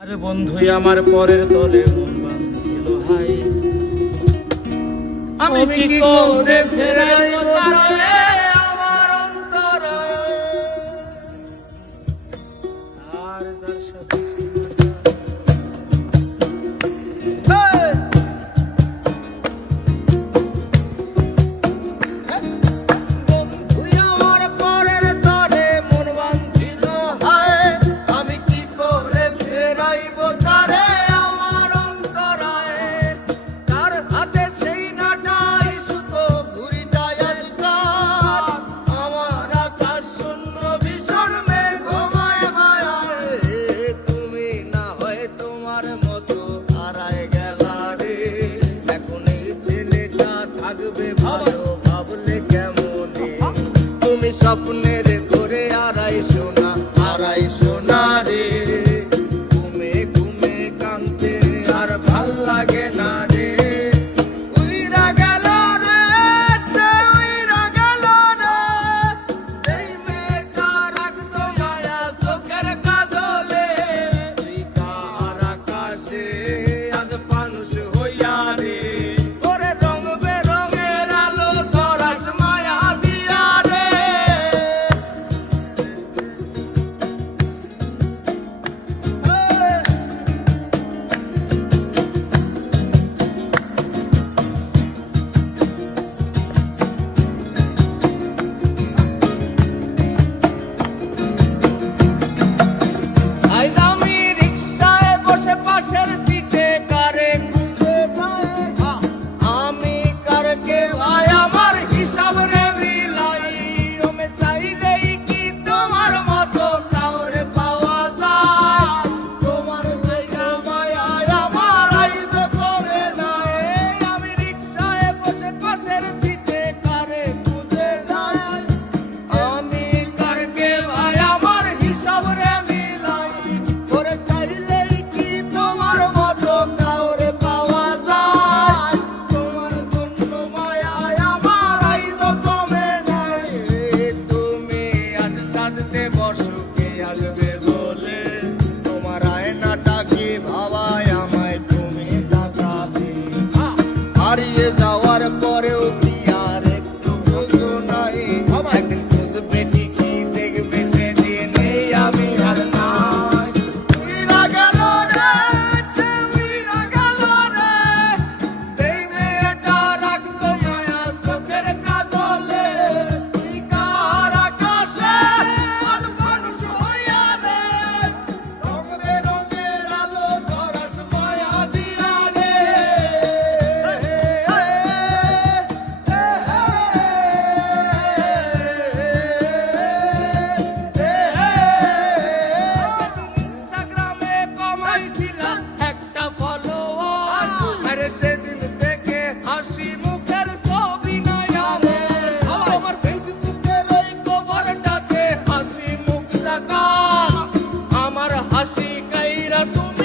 আরে বন্ধুই আমার পরের তলে মন বাঁধিল হাই, আমি কি করে ফেরাইব তারে আমার অন্তরে। আর যার সাথে ভাবলে কেমনে তুমি স্বপ্নের করে আড়াই সোনা রে, ঘুমে ঘুমে কাঁদতে আর ভাল লাগে না রে। উইরা গেল রে, সে উইরা গেল রে, যেই মেয়েটা রাখতো মায়া চোখের কাজলে, তুই কার আকাশে আজ মানুষ হইয়া রে। হারিয়ে যাওয়ার পরেও কি আর একটু বুঝো নাই, একদিন বুঝবে ঠিকই দেখবে সেদিন এই আমি আর নাই। উইরা গেল রে, সে উইরা গেল রে, যেই মেয়েটা রাখতো মায়া চোখের কাজলে, তুই কার আকাশে আজ মানুষ হইয়া রে, রং বেরঙের আলো ঝরাস মায়া দিয়া রে। সেদিন থেকে হাসি মুখের ছবি নাই আমার, আমার ফেসবুকের ওই কভারটাতে হাসি মুখ দেখা, আমার হাসি কাইরা তুমি